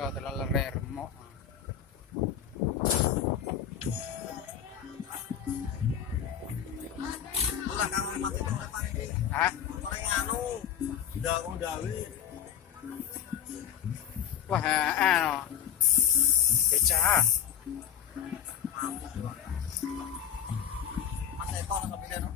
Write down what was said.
Ikaw talaga rare mo. Wala kang mati to pare. Ha? Pare ano? Dagong dawi. Wah, ano? Pecha. Mas ito nakabili no.